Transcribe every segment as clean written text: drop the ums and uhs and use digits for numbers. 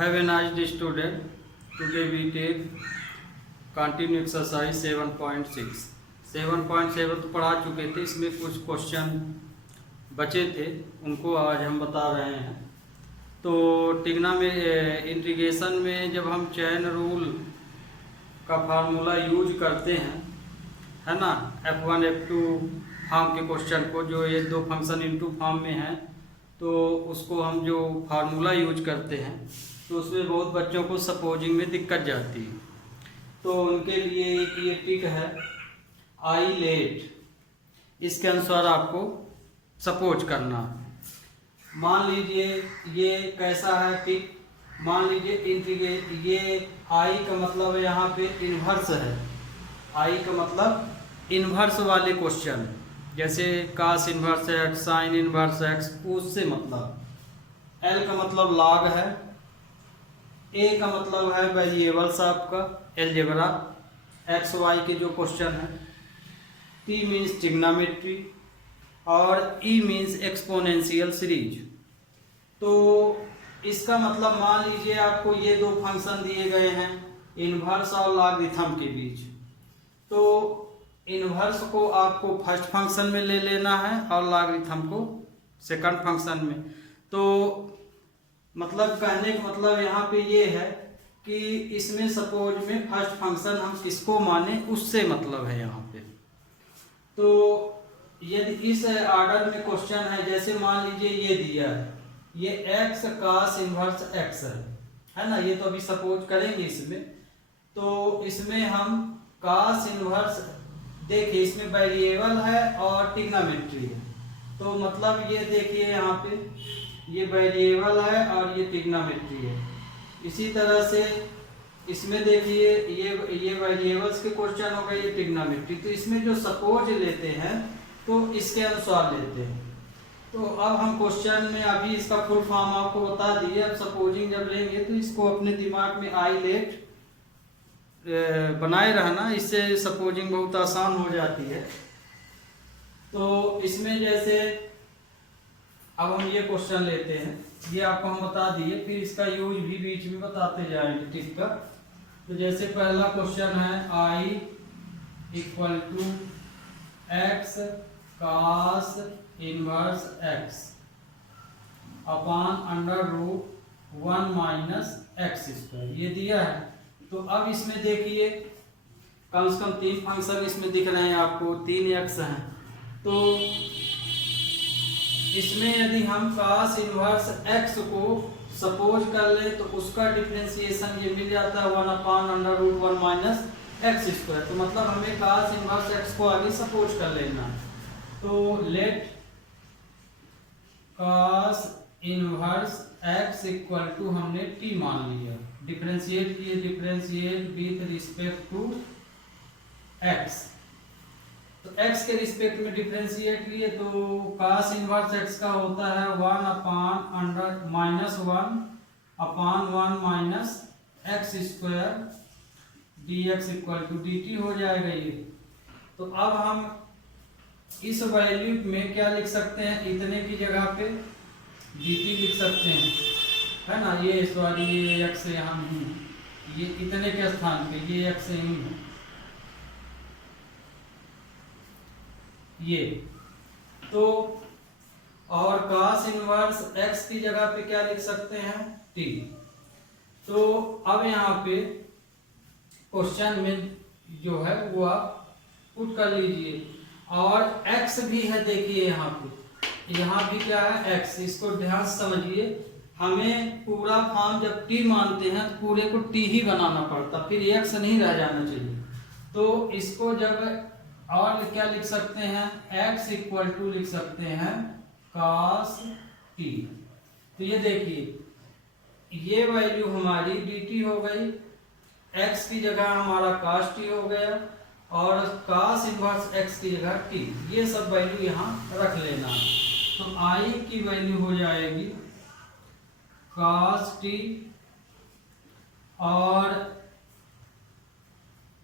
Have a nice day, student. Today we take continue exercise 7.6. 7.7 तो पढ़ा चुके थे, इसमें कुछ क्वेश्चन बचे थे, उनको आज हम बता रहे हैं। तो टिग्ना में इंटीग्रेशन में जब हम चैन रूल का फार्मूला यूज करते हैं, है ना, F1 F2 फॉर्म के क्वेश्चन को, जो ये दो फंक्शन इनटू फॉर्म में है, तो उसको हम जो फार्मूला यूज करते हैं तो उसमें बहुत बच्चों को सपोजिंग में दिक्कत जाती है। तो उनके लिए एक ये टिक है आई लेट, इसके अनुसार आपको सपोज करना। मान लीजिए ये कैसा है टिक, मान लीजिए इंटीग्रेट, ये आई का मतलब यहाँ पे इन्वर्स है, आई का मतलब इन्वर्स वाले क्वेश्चन, जैसे cos inverse X, sine inverse X, उससे मतलब। एल का मतलब लॉग है, ए का मतलब है वेरिएबल्स आपका एलजेब्रा, एक्स वाई के जो क्वेश्चन है, टी मीन्स ट्रिग्नोमेट्री और ई मीन्स एक्सपोनेंशियल सीरीज। तो इसका मतलब मान लीजिए आपको ये दो फंक्शन दिए गए हैं इन्वर्स और लॉगरिथम के बीच, तो इन्वर्स को आपको फर्स्ट फंक्शन में ले लेना है और लॉगरिथम को सेकंड फंक्शन में। तो मतलब कहने का मतलब यहाँ पे ये है कि इसमें सपोज में फर्स्ट फंक्शन हम किसको माने, उससे मतलब है यहाँ पे। तो यदि इस ऑर्डर में क्वेश्चन है, जैसे मान लीजिए ये दिया है, ये x कास इन्वर्स x है ना, ये तो अभी सपोज करेंगे इसमें। तो इसमें हम कास इन्वर्स, देखिए इसमें वेरिएबल है और ट्रिग्नोमेट्री है, तो मतलब ये देखिए यहाँ पे ये वेरिएबल है और ये ट्रिग्नोमेट्री है। इसी तरह से इसमें देखिए ये वेरिएबल्स के क्वेश्चन हो गए, ये ट्रिग्नोमेट्री। तो इसमें जो सपोज लेते हैं तो इसके अनुसार लेते हैं। तो अब हम क्वेश्चन में अभी इसका फुल फॉर्म आपको बता दिए। अब सपोजिंग जब लेंगे तो इसको अपने दिमाग में आई लेट बनाए रहना, इससे सपोजिंग बहुत आसान हो जाती है। तो इसमें जैसे अब हम ये क्वेश्चन लेते हैं, ये आपको हम बता दिए, फिर इसका यूज भी बीच में बताते जाएंगे टिक का। तो जैसे पहला क्वेश्चन है I equal to X cos inverse X upon under root 1 minus x square, ये दिया है। तो अब इसमें देखिए कम से कम 3 फंक्शन इसमें दिख रहे हैं आपको, 3 एक्स हैं। तो इसमें यदि हम कास इनवर्स एक्स को सपोज कर ले तो उसका डिफरेंशिएशन ये मिल जाता है 1 upon under root 1 minus x square. तो मतलब हमें कास इनवर्स एक्स को आगे सपोज कर लेना है। तो let cos inverse x equal to हमने टी मान लिया, डिफरेंशिएट किए, differentiate with respect to x. तो x के रिस्पेक्ट में डिफरेंशिएट लिए तो कास इनवर्स x का होता है 1 upon under minus 1 upon 1 minus x square dx equal to dt हो जाएगा ये। तो अब हम इस वैल्यू में क्या लिख सकते हैं, इतने की जगह पे dt लिख सकते हैं, है ना। ये सॉरी ये x यहाँ ये इतने के स्थान पे ये x यहीं है ये। तो और कास इनवर्स x की जगह पे क्या लिख सकते हैं, t। तो अब यहाँ पे क्वेश्चन में जो है वो आप पुट कर लीजिए, और x भी है, देखिए यहाँ पे, यहाँ भी क्या है x, इसको ध्यान से समझिए। हमें पूरा फॉर्म जब t मानते हैं तो पूरे को t ही बनाना पड़ता, फिर x नहीं रह जाना चाहिए। तो इसको जब और क्या लिख सकते हैं, x इक्वल टू लिख सकते हैं कास t। तो ये देखिए ये वैल्यू हमारी dt हो गई, x की जगह हमारा कास t हो गया, और कास इनवर्स x की जगह t, ये सब वैल्यू यहाँ रख लेना। तो i की वैल्यू हो जाएगी कास t, और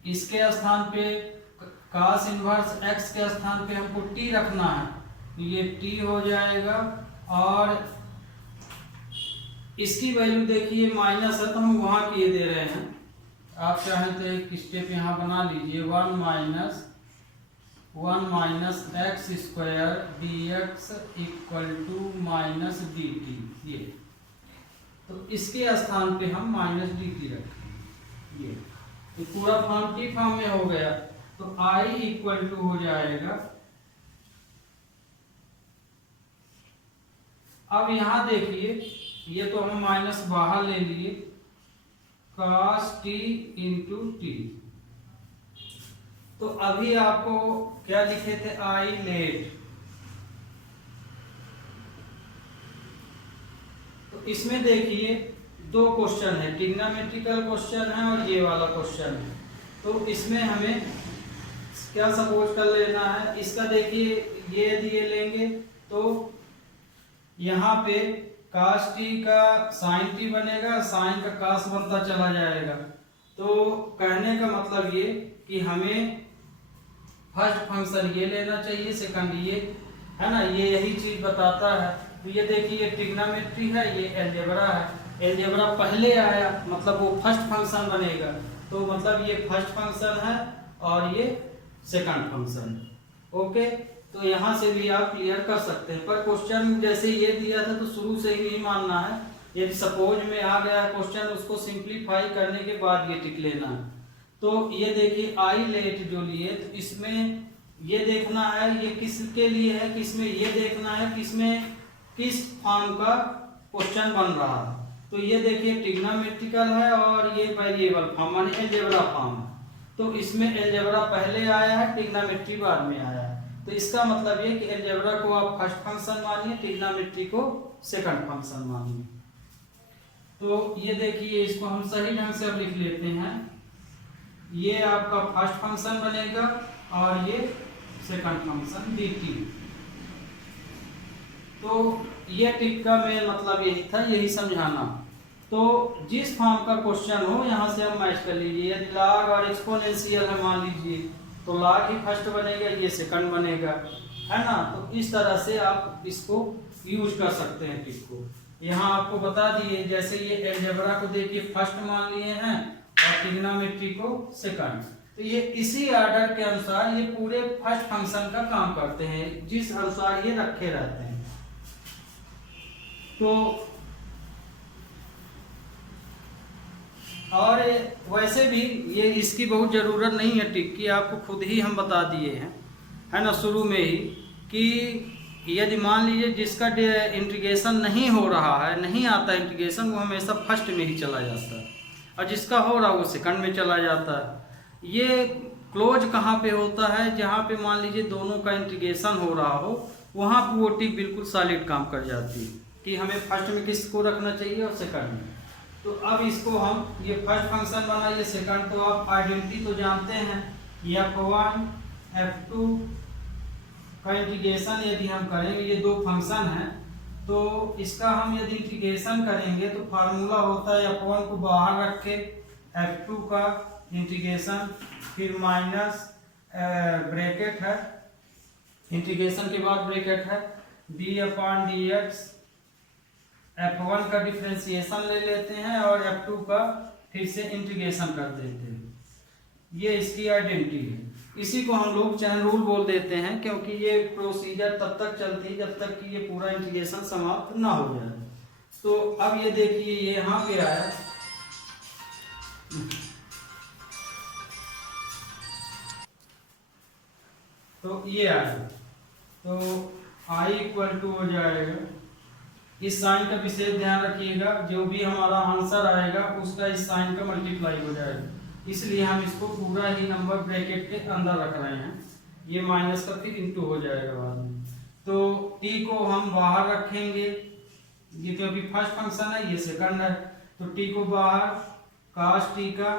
इसके स्थान पे कास इनवर्स x के स्थान पे हमको t रखना है, तो ये t हो जाएगा, और इसकी वैल्यू देखिए माइनस है तो हम वहाँ की ये दे रहे हैं। आप चाहें तो एक स्टेप यहाँ बना लीजिए, 1 minus x square d x equal to minus d t. ये तो इसके स्थान पे हम माइनस डी टी रखेंगे। ये पूरा फॉर्म टी फॉर्म में हो गया, तो आई इक्वल टू हो जाएगा। अब यहाँ देखिए, ये तो हम माइनस बाहर ले लिए, cos t इंटू टी। तो अभी आपको क्या लिखे थे, आई लेट। तो इसमें देखिए दो क्वेश्चन है, ट्रिग्नोमेट्रिकल क्वेश्चन है और ये वाला क्वेश्चन है। तो इसमें हमें क्या सपोज कर लेना है, इसका देखिए ये यदि ये लेंगे तो यहाँ पे cos t का sin t बनेगा, sin का cos बनता चला जाएगा। तो कहने का मतलब ये कि हमें फर्स्ट फंक्शन ये लेना चाहिए, सेकंड ये, है ना, ये यही चीज बताता है। तो ये देखिए ये ट्रिग्नोमेट्री है, ये अलजेब्रा है। अलजेब्रा पहले आया मतलब वो फर्स्ट फंक्शन बनेगा, तो मतलब ये फर्स्ट फंक्शन है और ये सेकंड फंक्शन है। ओके, तो यहाँ से भी आप क्लियर कर सकते हैं। पर क्वेश्चन जैसे ये दिया था तो शुरू से ही नहीं मानना है। यदि सपोज में आ गया क्वेश्चन, उसको सिंप्लीफाई करने के बाद ये टिक लेना है। तो ये देखिए आई लेट जो लिए, तो इसमें ये देखना है ये किसके लिए है, किसमें ये देखना है किसमें किस फॉर्म का क्वेश्चन बन रहा है। तो ये देखिए ट्रिग्नोमेट्रिकल है और ये वेरिएबल फॉर्म माने अलजेब्रा फॉर्म। तो इसमें अलजेब्रा पहले आया है, ट्रिग्नोमेट्री बाद में आया है। तो इसका मतलब ये कि अलजेब्रा को आप फर्स्ट फंक्शन मानिए, ट्रिग्नोमेट्री को सेकंड फंक्शन मानिए। तो ये देखिए इसको हम सही ढंग से अब लिख लेते हैं। ये आपका फर्स्ट फंक्शन बनेगा और ये सेकंड फंक्शन dt। तो ये टिक का मेन मतलब यही था, यही समझाना। तो जिस फॉर्म का क्वेश्चन हो यहाँ से हम मैच कर लीजिए। यदि लॉग और एक्सपोनेंशियल है मान लीजिए, तो लॉग ही फर्स्ट बनेगा, ये सेकंड बनेगा, है ना। तो इस तरह से आप इसको यूज कर सकते हैं टिक को। यहाँ आपको बता दिए, जैसे ये अलजेब्रा को देखिए फर्स्ट मान लिए हैं और ट्रिग्नोमेट्री को सेकंड। तो ये इसी ऑर्डर के अनुसार ये पूरे फर्स्ट फंक्शन का काम करते हैं, जिस अनुसार ये रखे रहते हैं। तो और वैसे भी ये इसकी बहुत ज़रूरत नहीं है टिक की, आपको खुद ही हम बता दिए हैं, है ना, शुरू में ही, कि यदि मान लीजिए जिसका इंटीग्रेशन नहीं हो रहा है, नहीं आता इंटीग्रेशन, वो हमेशा फर्स्ट में ही चला जाता है, और जिसका हो रहा है वो सेकंड में चला जाता है। ये क्लोज कहाँ पे होता है, जहाँ पे मान लीजिए दोनों का इंटीग्रेशन हो रहा हो, वहाँ पर वो टिक बिल्कुल सॉलिड काम कर जाती है कि हमें फर्स्ट में किसको रखना चाहिए और सेकंड में। तो अब इसको हम, ये फर्स्ट फंक्शन बना, ये सेकंड, तो आप आइडेंटिटी तो जानते हैं, f1 f2 का इंटीग्रेशन यदि हम करेंगे, ये दो फंक्शन हैं, तो इसका हम यदि इंटीग्रेशन करेंगे तो फार्मूला होता है f1 को बाहर रख के f2 का इंटीग्रेशन, फिर माइनस ब्रैकेट है, इंटीग्रेशन के बाद ब्रैकेट है, d/dx। f1 का डिफरेंशिएशन ले लेते हैं और f2 का फिर से इंटीग्रेशन कर देते हैं। ये इसकी आइडेंटिटी है। इसी को हम लोग चैन रूल बोल देते हैं, क्योंकि ये प्रोसीजर तब तक चलती है जब तक कि ये पूरा इंटीग्रेशन समाप्त ना हो जाए। तो अब ये देखिए ये यहाँ पे आया, तो ये आया, तो i इक्वल टू हो जाएगा, इस साइन का विशेष ध्यान रखिएगा, जो भी हमारा आंसर आएगा उसका इस साइन का मल्टीप्लाई हो जाएगा, इसलिए हम इसको पूरा ही नंबर ब्रैकेट के अंदर रख रहे हैं। ये माइनस का फिर इंटू हो जाएगा बाद में। तो t को हम बाहर रखेंगे, ये क्योंकि फर्स्ट फंक्शन है, ये सेकंड है, तो t को बाहर, cos t का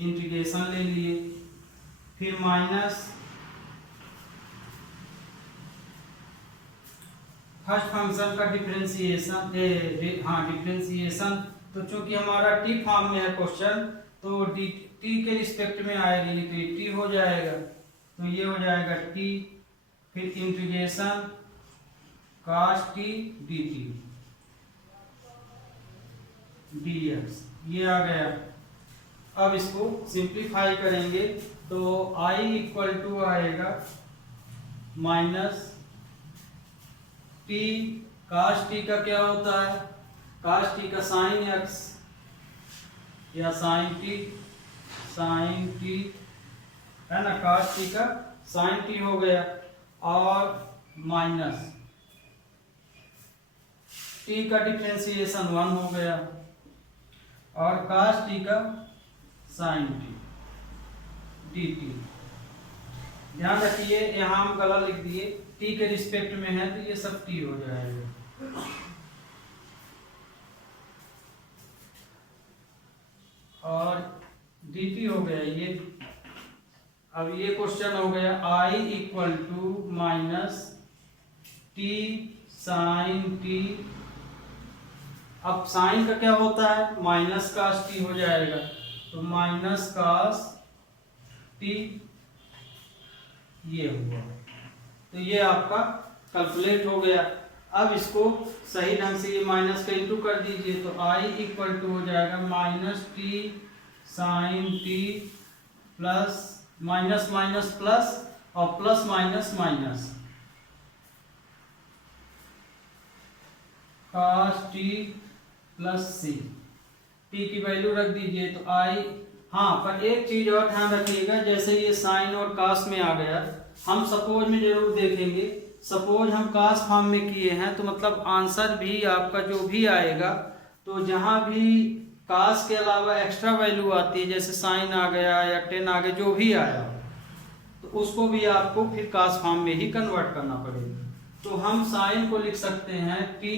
इंटीग्रेशन ले लिए, फिर माइनस फर्स्ट फंक्शन का डिफरेंशिएशन, डिफरेंशिएशन। तो चूंकि हमारा टी फॉर्म में है क्वेश्चन, तो टी के रिस्पेक्ट में आएगी, तो ये टी हो जाएगा, तो ये हो जाएगा टी, फिर integration cos t dt। dx, ये आ गया। अब इसको सिंप्लीफाई करेंगे तो i इक्वल टू आएगा माइनस टी, काश टी का क्या होता है, काश टी का साइन x या साइन टी है ना, काश टी का साइन टी हो गया, और माइनस टी का डिफ्रेंसिएशन 1 हो गया, और काश टी का साइन टी dt। ध्यान रखिए यहाँ हम गलत लिख दिए, टी के रिस्पेक्ट में है तो ये सब टी हो जाएगा। और dt हो गया ये। अब ये क्वेश्चन हो गया i equal to minus T sine t. अब साइन का क्या होता है, माइनस कास टी हो जाएगा, तो माइनस कास टी ये हुआ। तो ये आपका कैलकुलेट हो गया। अब इसको सही ढंग से ये माइनस का इंटू कर दीजिए, तो i इक्वल टू हो जाएगा minus T sine T plus minus minus plus और plus minus minus cos t plus C. T की वैल्यू रख दीजिए तो i। हाँ, पर एक चीज और ध्यान रखिएगा, जैसे ये साइन और कास में आ गया, हम सपोज में जरूर देखेंगे। सपोज हम कास फॉर्म में किए हैं तो मतलब आंसर भी आपका जो भी आएगा, तो जहाँ भी कास के अलावा एक्स्ट्रा वैल्यू आती है, जैसे साइन आ गया या टेन आ गया, जो भी आया, तो उसको भी आपको फिर कास फॉर्म में ही कन्वर्ट करना पड़ेगा। तो हम साइन को लिख सकते हैं t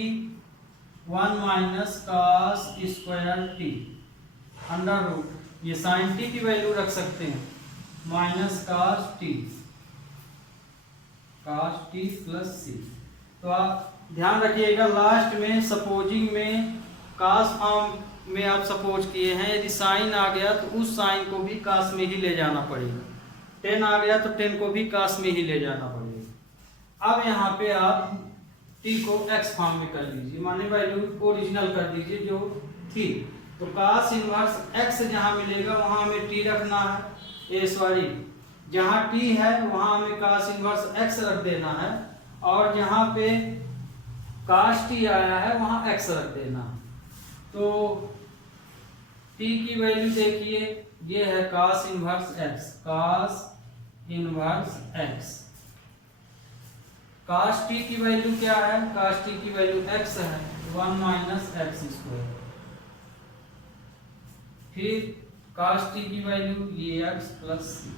1 minus cos square t under root, ये साइन टी की वैल्यू रख सकते हैं minus cos t plus C. तो आप ध्यान रखिएगा लास्ट में सपोजिंग में कास फॉर्म में आप सपोज किए हैं, यदि साइन आ गया तो उस साइन को भी कास में ही ले जाना पड़ेगा, टेन आ गया तो टेन को भी कास में ही ले जाना पड़ेगा। अब यहाँ पे आप टी को एक्स फॉर्म में कर लीजिए, माने वैल्यू को ओरिजिनल कर दीजिए जो थी। तो कास इनवर्स एक्स जहाँ मिलेगा वहाँ हमें टी रखना है, जहाँ टी है वहाँ हमें कास इनवर्स एक्स रख देना है, और जहाँ पे कास टी आया है वहाँ एक्स रख देना है। तो टी की वैल्यू देखिए, ये है कास इनवर्स एक्स, कास टी की वैल्यू क्या है, कास टी की वैल्यू एक्स है, 1 माइनस एक्स स्क्वायर। फिर कास टी की वैल्यू ये एक्स प्लस सी।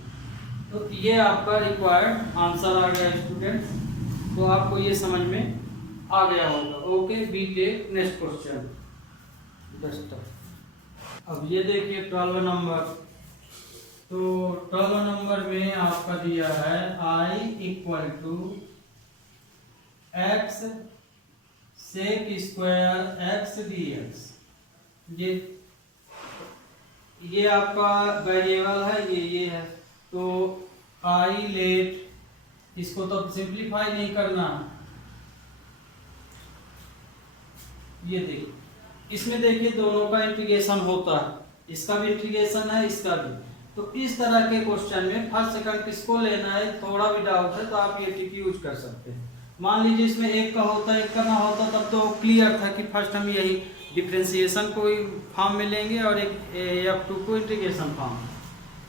तो ये आपका रिक्वायर्ड आंसर आ गया स्टूडेंट्स। तो आपको ये समझ में आ गया होगा। Okay, be take next question. अब ये देखिए 12 नंबर। तो 12 नंबर में आपका दिया है i equal to x sec square x dx। ये आपका वेरिएबल है, ये है। तो i लेट, इसको तो सिंप्लीफाई नहीं करना। ये देखिए, इसमें देखिए दोनों का इंटीग्रेशन होता है, इसका भी इंटीग्रेशन है, इसका भी। तो इस तरह के क्वेश्चन में फर्स्ट सेकंड किसको लेना है, थोड़ा भी डाउट है तो आप ये ट्रिक यूज कर सकते हैं। मान लीजिए इसमें एक का होता है, एक का ना होता, तब तो क्लियर था कि फर्स्ट हम यही डिफरेंशिएशन को फॉर्म में लेंगे और एक f2 को इंटीग्रेशन फॉर्म।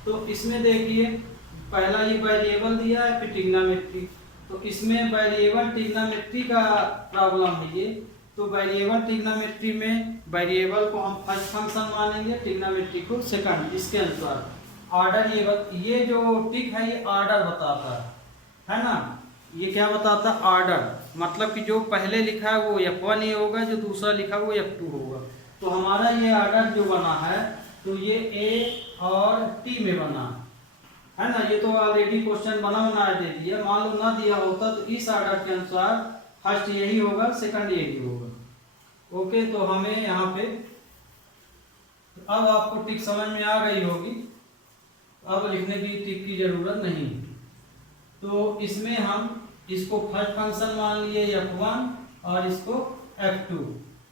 तो इसमें देखिए पहला ये वेरिएबल दिया है, फिर ट्रिग्नोमेट्री। तो इसमें वेरिएबल ट्रिग्नोमेट्री का प्रॉब्लम है ये। तो वेरिएबल ट्रिग्नोमेट्री में वेरिएबल को हम फर्स्ट फंक्शन मानेंगे, ट्रिग्नोमेट्री को सेकंड। इसके अनुसार ऑर्डर ये जो टिक है ये ऑर्डर बताता है ना, ये क्या बताता है, ऑर्डर। मतलब कि जो पहले लिखा है वो f1 ही होगा, जो दूसरा लिखा है वो f2 होगा। तो हमारा ये ऑर्डर जो बना है तो ये a और t में बना है ना। ये तो ऑलरेडी क्वेश्चन बना दे दिया। मान लो ना दिया होता तो इस ऑर्डर के अनुसार फर्स्ट यही होगा, सेकंड यही होगा। ओके, तो हमें यहाँ पे अब आपको टिक समझ में आ गई होगी, अब लिखने की टिक की जरूरत नहीं। तो इसमें हम इसको फर्स्ट फंक्शन मान लिए f1 और इसको f2।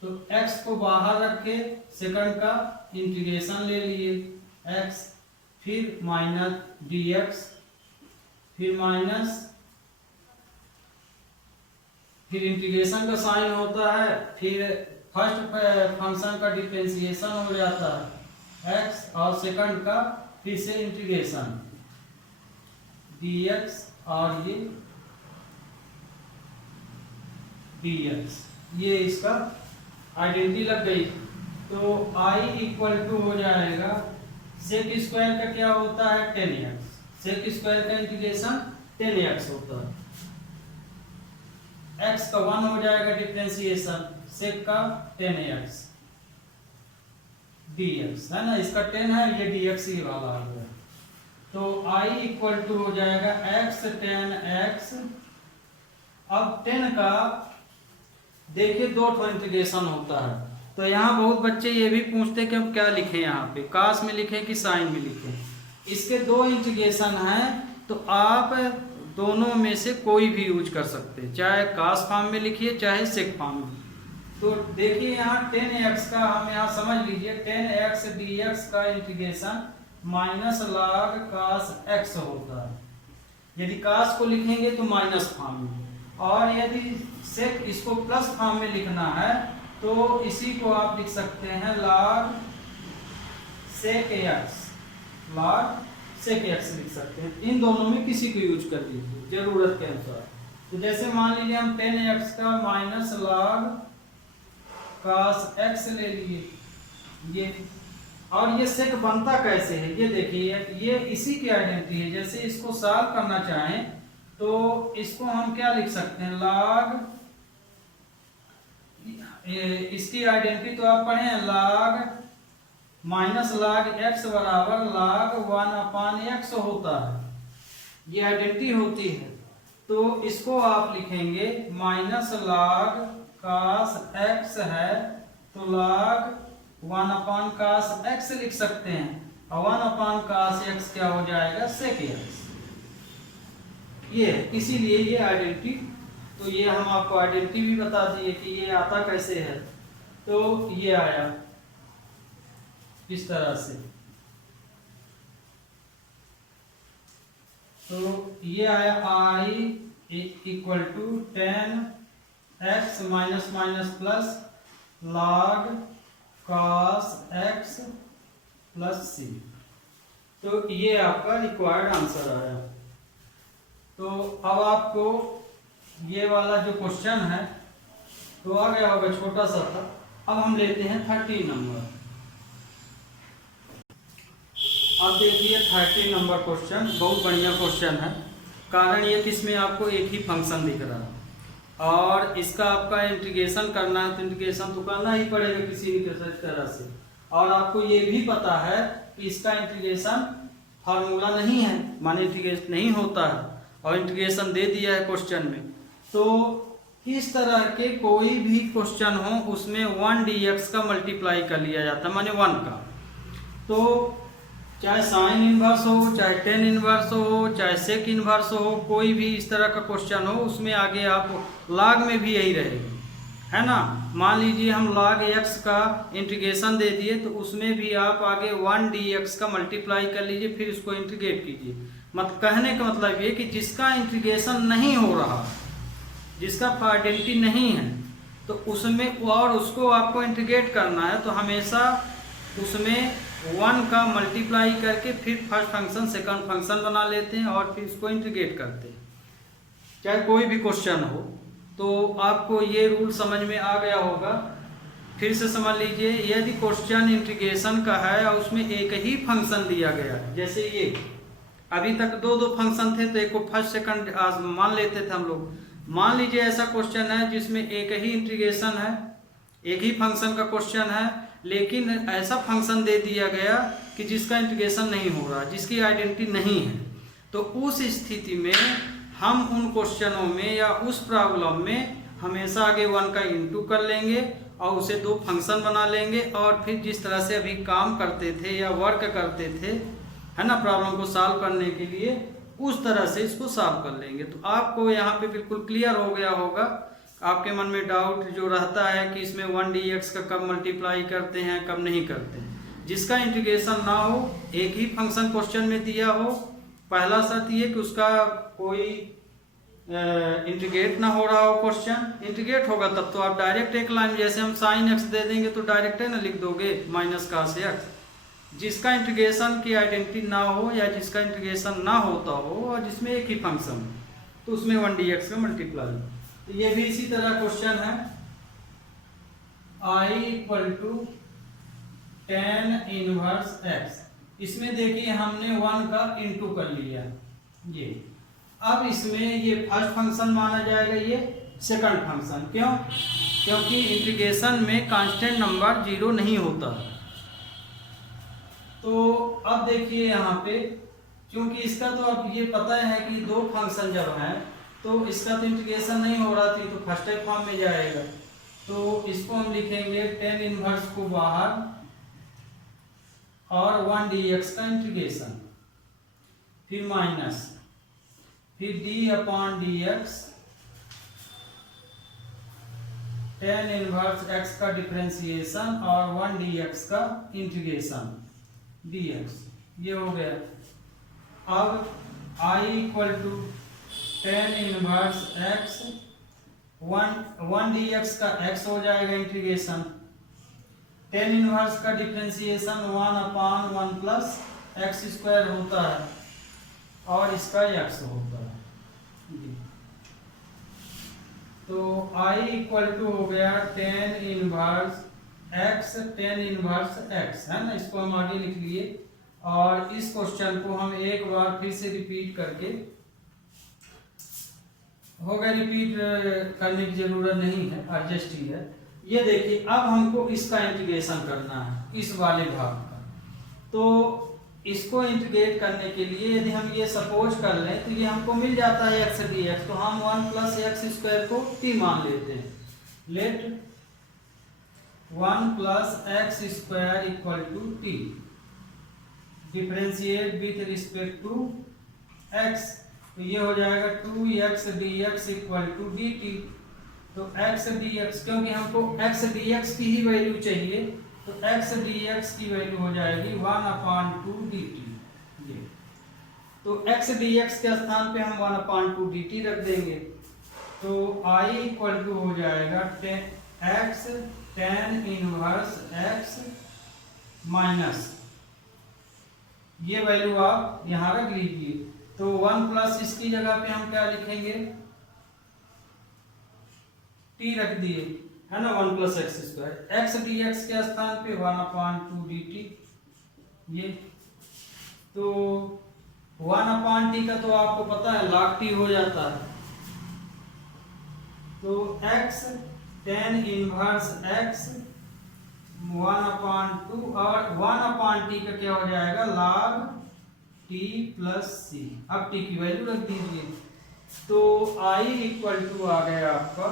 तो x को बाहर रख के सेकंड का इंटीग्रेशन ले लिए x, फिर माइनस dx, फिर माइनस, फिर इंटीग्रेशन का साइन होता है, फिर फर्स्ट फंक्शन का डिफरेंशिएशन हो जाता है x और सेकंड का फिर से इंटीग्रेशन dx और ये dx, ये इसका आइडेंटिटी लग गई। तो i इक्वल टू हो जाएगा सेक स्क्वायर का क्या होता है 10x, सेक स्क्वायर का इंटीग्रेशन 10x होता है, x का 1 हो जाएगा डिफरेंशिएशन सेक का 10x dx है ना, इसका 10 है, ये dx ही वाला आ गया। तो i इक्वल टू हो जाएगा x 10x। अब 10 का देखिए दो इंटीग्रेशन होता है, तो यहाँ बहुत बच्चे ये भी पूछते हैं कि हम क्या लिखें, यहाँ पे कास में लिखें कि साइन में लिखें। इसके दो इंटीग्रेशन हैं, तो आप दोनों में से कोई भी यूज कर सकते हैं, चाहे कास फॉर्म में लिखिए चाहे सेक फॉर्म में। तो देखिए यहाँ 10x का हम यहाँ समझ लीजिए 10x dx का integration minus log cos x होता है। यदि कास को लिखेंगे तो माइनस फॉर्म में, और यदि सेक इसको प्लस फॉर्म में लिखना है तो इसी को आप लिख सकते हैं log sec x, log sec x लिख सकते हैं। इन दोनों में किसी को यूज कर लीजिए जरूरत के अनुसार। तो जैसे मान लीजिए हम 10x का माइनस log cos x ले लिए ये, और ये सेक बनता कैसे है ये देखिए, ये इसी की आइडेंटिटी है। जैसे इसको सॉल्व करना चाहें तो इसको हम क्या लिख सकते हैं log, इसकी आइडेंटिटी तो आप पढ़े हैं log माइनस log x बराबर log 1/x होता है, ये आइडेंटिटी होती है। तो इसको आप लिखेंगे माइनस log cos x है तो log 1/cos x लिख सकते हैं, और 1/cos x क्या हो जाएगा sec x, ये इसीलिए ये आइडेंटिटी। तो ये हम आपको आइडेंटिटी भी बता दिए कि ये आता कैसे है। तो ये आया इस तरह से, तो ये आया i equal to 10x minus minus plus log cos x plus c। तो ये आपका रिक्वायर्ड आंसर आया। तो अब आपको ये वाला जो क्वेश्चन है तो आ गया होगा, छोटा सा था। अब हम लेते हैं 30 नंबर। अब देखिए 30 नंबर क्वेश्चन बहुत बढ़िया क्वेश्चन है, कारण ये कि इसमें आपको एक ही फंक्शन दिख रहा है और इसका आपका इंटीग्रेशन करना है, तो इंटीग्रेशन तो करना ही पड़ेगा किसी भी तरह से। और आपको ये भी पता है कि इसका इंटीग्रेशन फार्मूला नहीं है, माने इंटीग्रेशन नहीं होता है, और इंटीग्रेशन दे दिया है क्वेश्चन में। तो इस तरह के कोई भी क्वेश्चन हो उसमें 1 dx का मल्टीप्लाई कर लिया जाता है, माने 1 का। तो चाहे साइन इनवर्स हो, चाहे टेन इनवर्स हो, चाहे सेक इनवर्स हो, कोई भी इस तरह का क्वेश्चन हो उसमें आगे आप log में भी यही रहेगा, है ना। मान लीजिए हम log x का इंटीग्रेशन दे दिए तो उसमें भी आप आगे 1 dx का मल्टीप्लाई कर लीजिए, फिर उसको इंटीग्रेट कीजिए। मत कहने का मतलब ये कि जिसका इंटीग्रेशन नहीं हो रहा, जिसका आइडेंटिटी नहीं है, तो उसमें और उसको आपको इंटीग्रेट करना है, तो हमेशा उसमें 1 का मल्टीप्लाई करके फिर फर्स्ट फंक्शन सेकंड फंक्शन बना लेते हैं और फिर उसको इंटीग्रेट करते हैं, चाहे कोई भी क्वेश्चन हो। तो आपको ये रूल समझ में आ गया होगा। फिर से समझ लीजिए, यदि क्वेश्चन इंटीग्रेशन का है और उसमें एक ही फंक्शन दिया गया है, जैसे ये अभी तक दो फंक्शन थे तो एक को फर्स्ट सेकंड मान लेते थे हम लोग। मान लीजिए ऐसा क्वेश्चन है जिसमें एक ही इंटीग्रेशन है, एक ही फंक्शन का क्वेश्चन है, लेकिन ऐसा फंक्शन दे दिया गया कि जिसका इंटीग्रेशन नहीं हो रहा, जिसकी आइडेंटिटी नहीं है। तो उस स्थिति में हम उन क्वेश्चनों में या उस प्रॉब्लम में हमेशा आगे 1 का इंटू कर लेंगे और उसे 2 फंक्शन बना लेंगे, और फिर जिस तरह से अभी काम करते थे या वर्क करते थे, है ना, प्रॉब्लम को सॉल्व करने के लिए, उस तरह से इसको सॉल्व कर लेंगे। तो आपको यहाँ पे बिल्कुल क्लियर हो गया होगा आपके मन में डाउट जो रहता है कि इसमें 1 dx का कब मल्टीप्लाई करते हैं कब नहीं करते हैं। जिसका इंटीग्रेशन ना हो, एक ही फंक्शन क्वेश्चन में दिया हो, पहला शर्त ये कि उसका कोई इंटीग्रेट ना हो रहा हो क्वेश्चन। इंटीग्रेट होगा तब तो आप डायरेक्ट एक लाइन, जैसे हम साइन एक्स दे देंगे तो डायरेक्ट है ना लिख दोगे माइनस cos x। जिसका इंटीग्रेशन की आइडेंटिटी ना हो या जिसका इंटीग्रेशन ना होता हो और जिसमें एक ही फंक्शन तो उसमें 1 dx का मल्टीप्लाई। तो ये भी इसी तरह क्वेश्चन है, I = tan इनवर्स x। इसमें देखिए हमने 1 का इनटू कर लिया ये। अब इसमें ये फर्स्ट फंक्शन माना जाएगा, ये सेकंड फंक्शन। क्यों? क्योंकि इंटीग्रेशन में कांस्टेंट नंबर 0 नहीं होता। तो अब देखिए यहाँ पे, क्योंकि इसका तो अब ये पता है कि दो फंक्शन जब है तो इसका तो इंटीग्रेशन नहीं हो रहा थी, तो फर्स्ट टाइप फॉर्म में जाएगा। तो इसको हम लिखेंगे tan इनवर्स को बाहर और 1 dx का इंटीग्रेशन, फिर माइनस, फिर d/dx tan इनवर्स x का डिफरेंशिएशन और 1 dx का इंटीग्रेशन dx। ये हो गया। अब I = tan inverse x 1 dx का x हो जाएगा इंटीग्रेशन, tan इनवर्स का डिफरेंशिएशन 1/1 प्लस x² होता है और इसका x होता है। तो I = हो गया tan इनवर्स x है ना, इसको हम आगे लिख लिए। और इस क्वेश्चन को हम एक बार फिर से रिपीट करके, होगा रिपीट करने की जरूरत नहीं है, एडजस्ट ही है। ये देखिए अब हमको इसका इंटीग्रेशन करना है, इस वाले भाग का। तो इसको इंटीग्रेट करने के लिए यदि हम ये सपोज कर लें तो ये हमको मिल जाता है x dx, तो हम 1 + x² को t मान लेते हैं। Let 1 + x² = t, differentiate with respect to x, तो ये हो जाएगा 2x dx = dt। तो x dx, क्योंकि हमको x dx की ही वैल्यू चाहिए, तो x dx की वैल्यू हो जाएगी 1/2 dt। ये तो x dx के स्थान पे हम 1/2 dt रख देंगे। तो I = हो जाएगा x tan inverse x minus, ये वैल्यू आप यहाँ रख लीजिए। तो 1 प्लस इसकी जगह पे हम क्या लिखेंगे, t रख दिए है ना, 1 + x²। x dx के स्थान पे 1/2 dt। ये तो 1/t का तो आपको पता है log t हो जाता है। तो x tan इनवर्स x 1/2 और 1/t का क्या हो जाएगा log t + c। अब t की वैल्यू रख दीजिए। तो I = आ गया आपका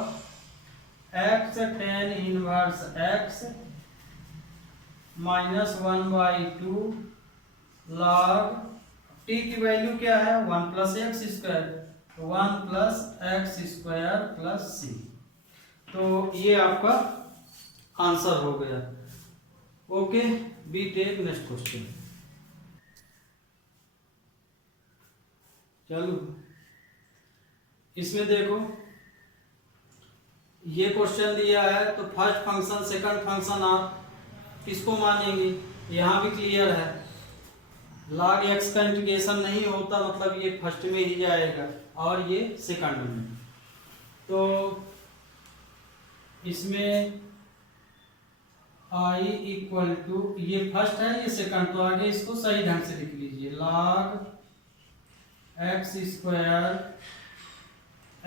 x tan inverse x - 1/2 log t की वैल्यू क्या है 1 + x², 1 + x² + c। तो ये आपका आंसर हो गया। Okay, be take next question. चलो इसमें देखो, ये क्वेश्चन दिया है तो फर्स्ट फंक्शन सेकंड फंक्शन आप किसको मानेंगे, यहाँ भी क्लियर है। log x का इंटीग्रेशन नहीं होता, मतलब ये फर्स्ट में ही जाएगा और ये सेकंड में। तो इसमें I = ये फर्स्ट है ये सेकंड, तो आगे इसको सही ढंग से लिख लीजिए log x²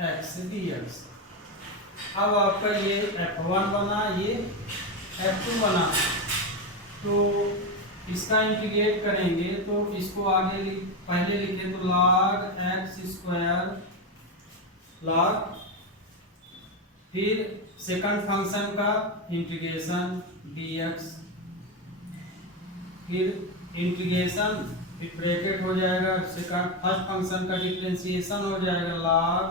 x dx। अब आपका ये f1 बना, ये f2 बना। तो इसका इंटीग्रेट करेंगे तो इसको आगे पहले लिखे तो log x² log, फिर सेकंड फंक्शन का इंटीग्रेशन dx, फिर इंटीग्रेशन, फिर ब्रैकेट हो जाएगा, सेकंड फर्स्ट फंक्शन का डिफरेंशिएशन हो जाएगा log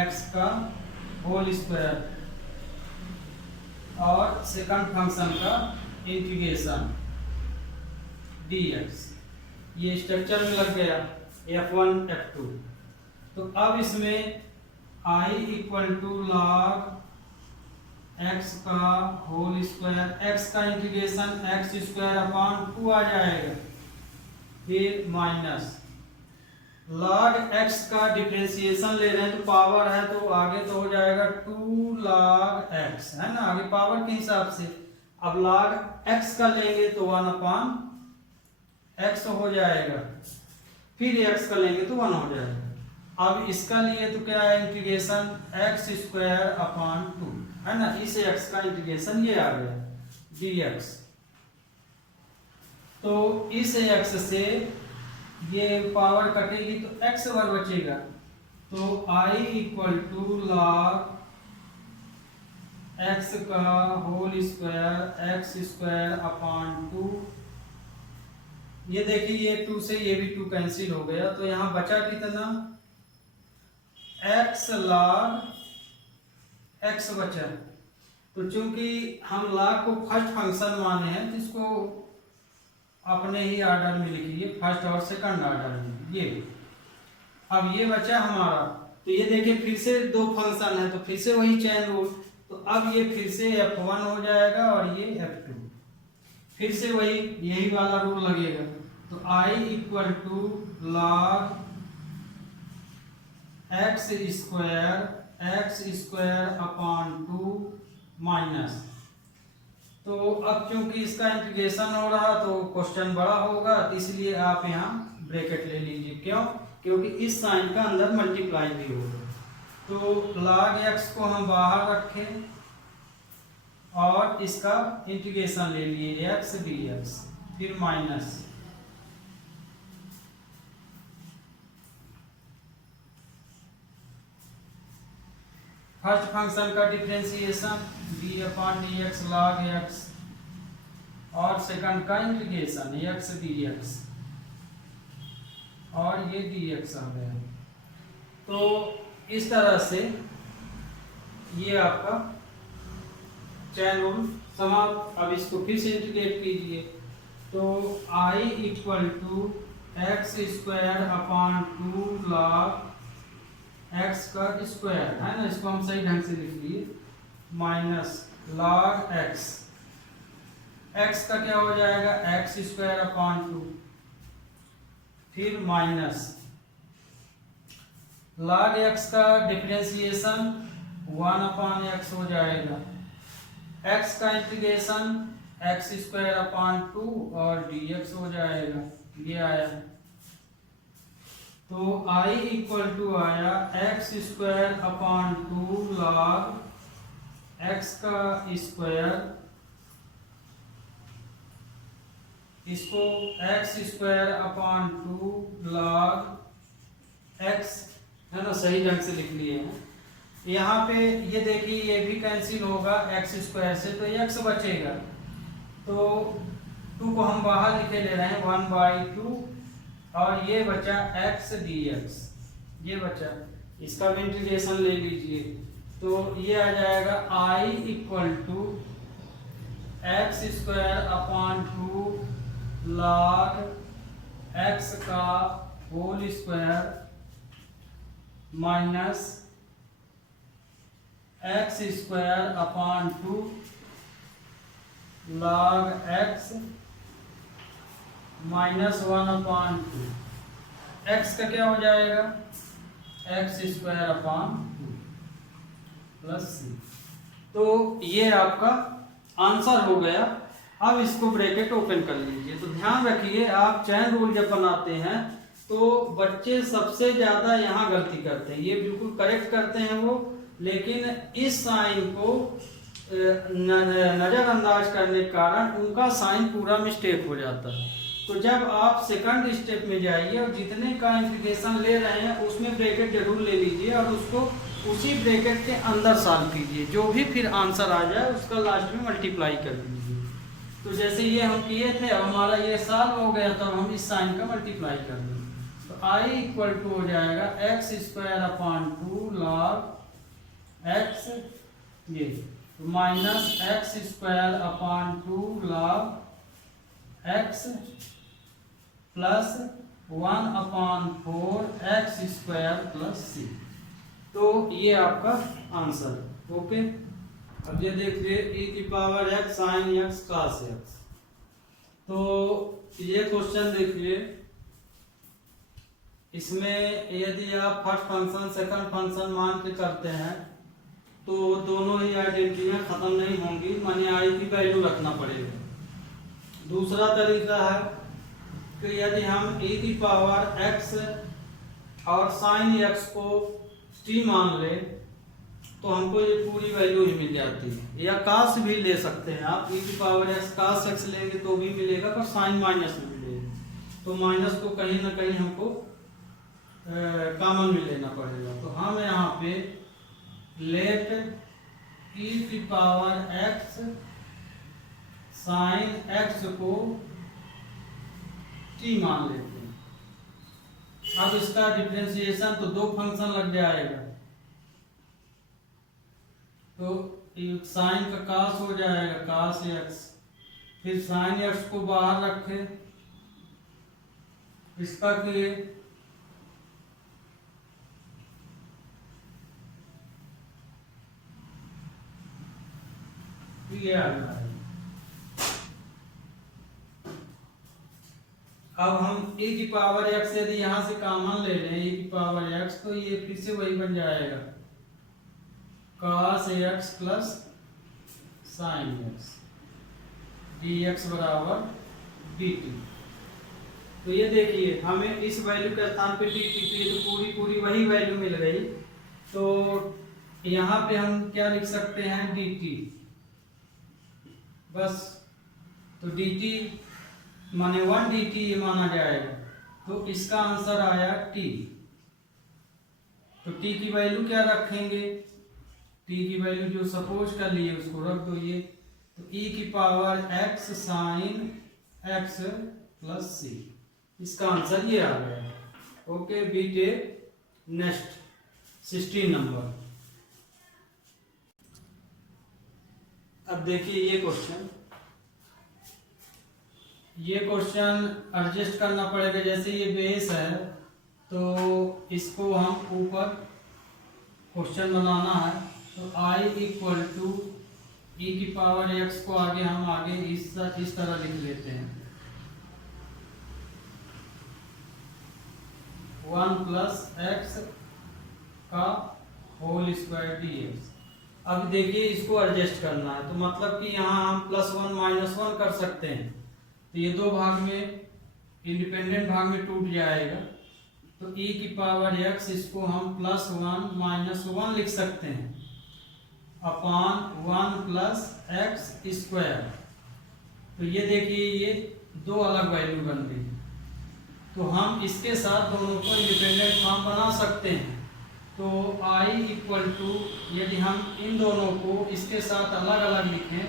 x का होल स्क्वायर और सेकंड फंक्शन का इंटीग्रेशन dx। ये स्ट्रक्चर में लग गया f1 f2। तो अब इसमें I equal to log x का होल स्क्वायर, x का इंटीग्रेशन x स्क्वायर अपॉन 2 आ जाएगा, फिर माइनस log x का डिफरेंशिएशन ले रहे हैं तो पावर है तो आगे तो हो जाएगा 2 log x, है ना, आगे पावर के हिसाब से। अब log x का लेंगे तो 1 अपॉन x हो जाएगा, फिर x का लेंगे तो 1 हो जाएगा। अब इसका लिए तो क्या है, इंटीग्रेशन x स्क्वायर अपॉन 2, है ना, इस x का इंटीग्रेशन ये आ गया dx। तो इस x से ये पावर कटेगी तो x वर्ग बचेगा, तो I equal to log x का whole square x square upon 2। ये देखिए ये 2 से ये भी 2 कैंसिल हो गया, तो यहाँ बचा कितना, x log x बचा। तो चूंकि हम log को फर्स्ट फंक्शन माने हैं तो इसको अपने ही ऑर्डर में लिखिए, फर्स्ट और सेकंड ऑर्डर में। ये अब ये बचा हमारा, तो ये देखिए फिर से 2 फंक्शन है तो फिर से वही चेन रूल, तो अब ये फिर से f1 हो जाएगा और ये f2, फिर से वही यही वाला रूल लगेगा। तो I equal to log x square upon 2 minus. तो अब क्योंकि इसका इंटीग्रेशन हो रहा तो क्वेश्चन बड़ा होगा, इसलिए आप यहाँ ब्रैकेट ले लीजिए। क्यों? क्योंकि इस साइन का अंदर मल्टीप्लाई भी होगा। तो log x को हम बाहर रखें और इसका इंटीग्रेशन ले लिए x dx, फिर माइनस फर्स्ट फंक्शन का differentiation d upon dx log x और सेकंड का इंटीग्रेशन x dx और ये dx आ गया। तो इस तरह से ये आपका चैन रूल समाप्त। अब इसको फिर से इंटीग्रेट कीजिए, तो I equal to x square upon 2 log x का स्क्वायर, है ना, इसको हम सही ढंग से लिख लिए, माइनस log x, x का क्या हो जाएगा, x स्क्वायर अपॉन 2, फिर माइनस log x का डिफरेंशिएशन 1 अपॉन x हो जाएगा, x का इंटीग्रेशन x स्क्वायर अपॉन 2 और dx हो जाएगा, ये आया। तो I इक्वल टू आया x square upon 2 log x का स्क्वायर, इसको x square upon 2 log x, है ना, सही ढंग से लिख लिए हैं। यहाँ पे ये देखिए ये भी कैंसिल होगा x स्क्वायर से, तो x बचेगा। तो 2 को हम बाहर लिखे ले रहे हैं 1/2 और ये बचा x dx, ये बचा, इसका भी इंटीग्रेशन ले लीजिए। तो ये आ जाएगा I equal to x square upon 2 log x का whole square minus x square upon 2 log x minus 1 upon 2, x का क्या हो जाएगा, x square upon 2 plus C. तो ये आपका आंसर हो गया। अब इसको ब्रैकेट ओपन कर लीजिए। तो ध्यान रखिए, आप चैन रूल जब बनाते हैं तो बच्चे सबसे ज्यादा यहाँ गलती करते हैं। ये बिल्कुल करेक्ट करते हैं वो, लेकिन इस साइन को नजरअंदाज करने के कारण उनका साइन पूरा मिस्टेक हो जाता है। तो जब आप सेकंड स्टेप में जाइए और जितने का इंटीग्रेशन ले रहे हैं उसमें ब्रैकेट जरूर ले लीजिए और उसको उसी ब्रैकेट के अंदर सॉल्व कीजिए। जो भी फिर आंसर आ जाए उसका लास्ट में मल्टीप्लाई कर दीजिए। तो जैसे ये हम किए थे, अब हमारा ये सॉल्व हो गया, तो हम इस साइन का मल्टीप्लाई कर देंगे। तो I इक्वल टू हो जाएगा x square upon 2 log X ये तो minus x square upon 2 log X plus 1 upon 4 X square plus C. तो ये आपका आंसर। ओके, अब ये देखिए e की power x sine x cos x। तो ये क्वेश्चन देखिए, इसमें यदि आप फर्स्ट फंक्शन सेकंड फंक्शन मान के करते हैं तो दोनों ही आइडेंटिटियां खत्म नहीं होंगी, माने आई की वैल्यू रखना पड़ेगा। दूसरा तरीका है कि यदि हम e की पावर x और साइन x को t मान ले तो हमको ये पूरी वैल्यू ही मिल जाती है। या कास भी ले सकते हैं आप, e की पावर x कास x लेंगे तो भी मिलेगा, पर साइन माइनस में मिलेगा। तो माइनस को कहीं ना कहीं हमको कॉमन में लेना पड़ेगा। तो हम यहाँ पे लेट e की पावर x साइन x को t मान लेते हैं। अब इसका डिफरेंशिएशन तो दो फंक्शन लग जाएगा, तो साइन का कास हो जाएगा कास x, फिर साइन x को बाहर रखे, इसका किए ये आ गया है। अब हम e की पावर x यदि यहां से कॉमन ले लें e की पावर x, तो ये फिर से वही बन जाएगा cos x plus sign x dx बराबर dt। तो ये देखिए हमें इस वैल्यू के स्थान पे dt पे तो पूरी वही वैल्यू मिल गई। तो यहाँ पे हम क्या लिख सकते हैं dt बस। तो dt माने 1 dt ये माना जाएगा। तो इसका आंसर आया t। तो t की वैल्यू क्या रखेंगे, t की वैल्यू जो सपोज कर लिए उसको रख दो ये। तो e की power x sine x plus c, इसका आंसर ये आ गया। ओके, बीटे नेक्स्ट 16 नंबर। अब देखिए ये क्वेश्चन एडजस्ट करना पड़ेगा। जैसे ये बेस है तो इसको हम ऊपर क्वेश्चन बनाना है। तो i इक्वल टू e की पावर x को आगे इस तरह लिख लेते हैं 1 प्लस x का होल स्क्वायर dx। अब देखिए इसको एडजस्ट करना है, तो मतलब कि यहाँ हम +1 -1 कर सकते हैं। तो ये दो भाग में इंडिपेंडेंट भाग में टूट जाएगा। तो e की पावर x इसको हम +1 -1 लिख सकते हैं अपॉन 1 प्लस एक्स स्क्वायर। तो ये देखिए ये दो अलग वैल्यू बन गई। तो हम इसके साथ दोनों को इंडिपेंडेंट फॉर्म बना सकते हैं। तो i इक्वल टू यदि हम इन दोनों को इसके साथ अलग अलग लिखें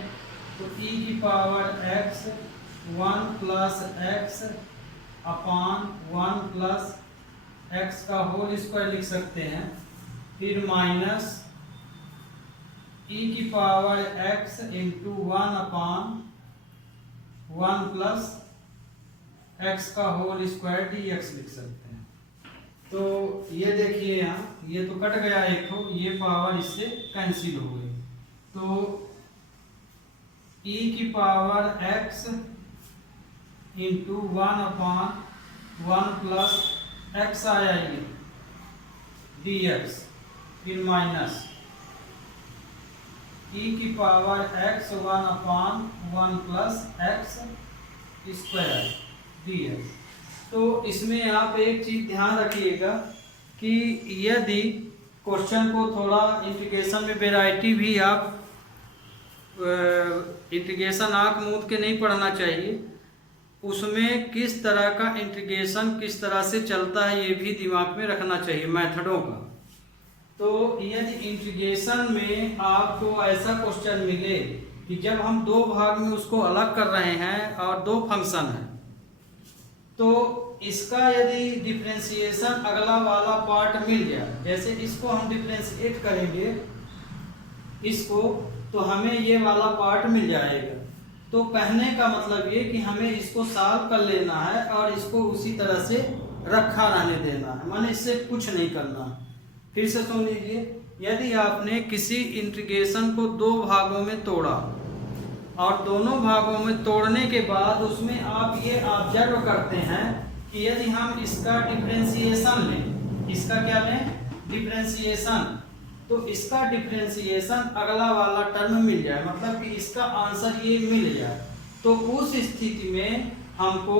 तो e की power x 1 plus x upon 1 plus x का होल स्क्वायर लिख सकते हैं। फिर माइनस e की power x into 1 upon 1 plus x का होल स्क्वायर dx लिख सकते हैं। तो ये देखिए यहाँ ये तो कट गया एक तो, ये पावर इससे कैंसिल हो गई। तो e की power x into 1 upon 1 plus x आया ये dx, फिर माइनस e की power x 1 upon 1 plus x square dx। तो इसमें आप एक चीज ध्यान रखिएगा कि यदि क्वेश्चन को थोड़ा इंटीग्रेशन में वैरायटी भी आप इंटीग्रेशन आंख मूंद के नहीं पढ़ना चाहिए, उसमें किस तरह का इंटीग्रेशन किस तरह से चलता है ये भी दिमाग में रखना चाहिए मेथडों का। तो यदि इंटीग्रेशन में आपको ऐसा क्वेश्चन मिले कि जब हम दो भाग में उसको अलग कर रहे हैं और दो फंक्शन हैं, तो इसका यदि डिफरेंशिएशन अगला वाला पार्ट मिल जाए, जैसे इसको हम डिफरेंशिएट करेंगे इसको, तो हमें ये वाला पार्ट मिल जाएगा। तो कहने का मतलब ये कि हमें इसको सॉल्व कर लेना है और इसको उसी तरह से रखा रहने देना है, माने इससे कुछ नहीं करना। फिर से सुन लीजिए, यदि आपने किसी इंटीग्रेशन को दो भागों में तोड़ा और दोनों भागों में तोड़ने के बाद उसमें आप ये ऑब्जर्व करते हैं कि यदि हम इसका डिफरेंशिएशन लें, इसका क्या लें, डिफरेंशिएशन, तो इसका डिफरेंशिएशन अगला वाला टर्म मिल जाए, मतलब कि इसका आंसर ये मिल जाए, तो उस स्थिति में हमको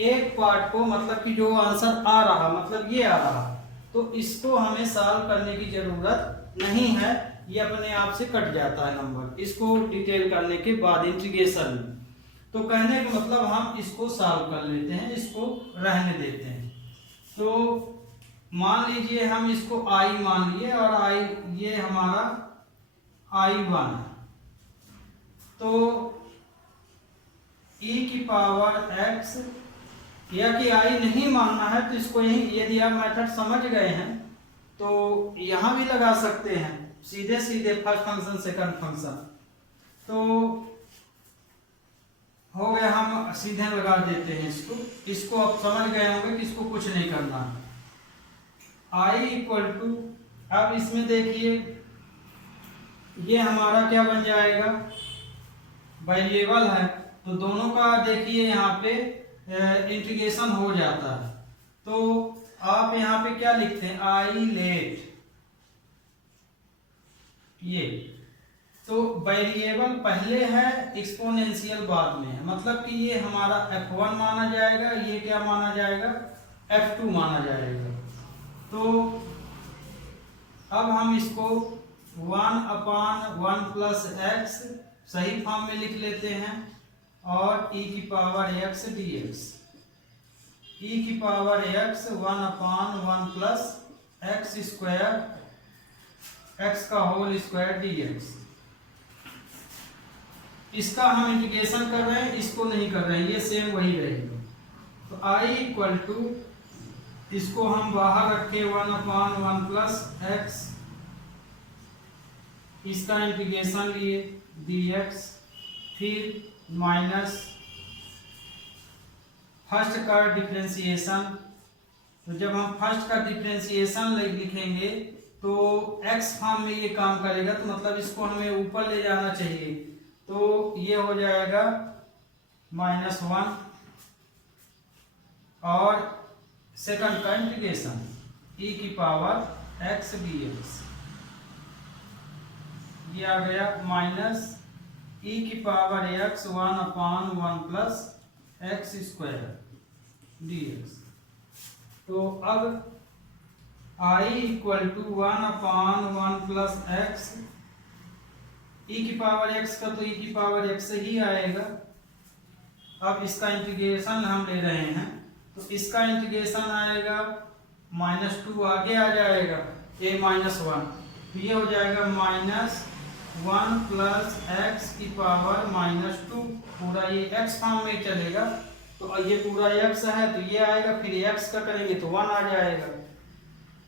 एक पार्ट को, मतलब कि जो आंसर आ रहा, मतलब ये आ रहा, तो इसको हमें सॉल्व करने की जरूरत नहीं है, ये अपने आप से कट जाता है नंबर, इसको डिटेल करने के बाद इंटीग्रेशन में। तो कहने का मतलब हम इसको सॉल्व कर लेते हैं, इसको रहने देते हैं। तो मान लीजिए हम इसको i मान लिए और i ये हमारा i1 है, तो e की पावर x, या कि i नहीं मानना है तो इसको यही, यदि आप मेथड समझ गए हैं तो यहां भी लगा सकते हैं, सीधे सीधे फर्स्ट फंक्शन सेकंड फंक्शन, तो हो गया, हम सीधे लगा देते हैं इसको आप समझ गए होंगे कि इसको कुछ नहीं करना है। i इक्वल टू, अब इसमें देखिए ये हमारा क्या बन जाएगा, वेरिएबल है, तो दोनों का देखिए यहाँ पे इंटीग्रेशन हो जाता है। तो आप यहाँ पे क्या लिखते हैं, i लेट, ये तो वेरिएबल पहले है, एक्सपोनेंशियल बाद में है, मतलब कि ये हमारा f1 माना जाएगा, ये क्या माना जाएगा, f2 माना जाएगा। तो अब हम इसको 1/1 प्लस एक्स सही फॉर्म में लिख लेते हैं, और e की पावर x dx, e की power x 1/1 plus x square, x का होल स्क्वायर dx। इसका हम इंटीग्रेशन कर रहे हैं, इसको नहीं कर रहे हैं, ये सेम वही रहेगा। तो i इक्वल टू, इसको हम बाहर रखे 1/1 प्लस एक्स, इसका इंटीग्रेशन लिए dx, फिर माइनस फर्स्ट का डिफरेंशिएशन, तो जब हम फर्स्ट का डिफरेंशिएशन लिखेंगे तो x फॉर्म में ये काम करेगा, तो मतलब इसको हमें ऊपर ले जाना चाहिए, तो ये हो जाएगा -1, और सेकंड का इंटीग्रेशन e की पावर x dx, ये आ गया माइनस e की power x 1/1 plus x square dx। तो अब i equal to 1/1 plus x, e की पावर x का तो e की पावर x से ही आएगा। अब इसका इंटीग्रेशन हम ले रहे हैं, तो इसका इंटीग्रेशन आएगा -2, आगे आ जाएगा a-1, तो ये हो जाएगा -1 प्लस एक्स की पावर -2, पूरा ये x फॉर्म में चलेगा, तो ये पूरा x है तो ये आएगा, फिर x का करेंगे तो 1 आ जाएगा,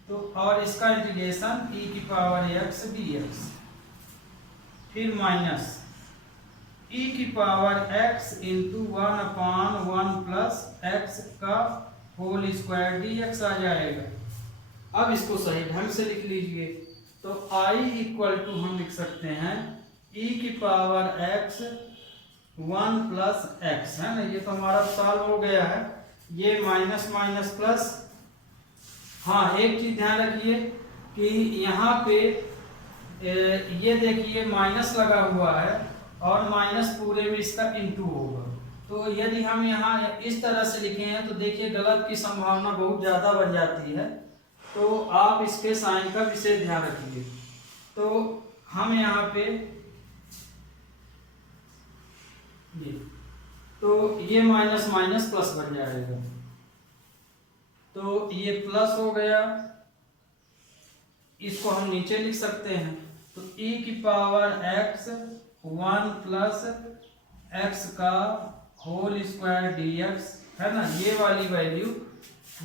तो और इसका इंटीग्रेशन e की पावर x dx, फिर माइनस e की power x into 1/1 plus x का होल स्क्वायर dx आ जाएगा। अब इसको सही ढंग से लिख लीजिए, तो i इक्वल टू हम लिख सकते हैं e की पावर x 1 प्लस एक्स, है ना, ये तो हमारा सॉल्व हो गया है, ये माइनस माइनस प्लस। हाँ, एक चीज ध्यान रखिए कि यहाँ पे ये देखिए माइनस लगा हुआ है, और माइनस पूरे में इसका इंटू होगा, तो यदि हम यहाँ इस तरह से लिखे हैं तो देखिए गलत की संभावना बहुत ज़्यादा बन जाती है, तो आप इसके साइन का विशेष ध्यान रखिए। तो हम यहाँ पे ये माइनस माइनस प्लस बन जाएगा, तो ये प्लस हो गया, इसको हम नीचे लिख सकते हैं, तो e की पावर x 1 प्लस एक्स का होल स्क्वायर dx, है ना, ये वाली वैल्यू,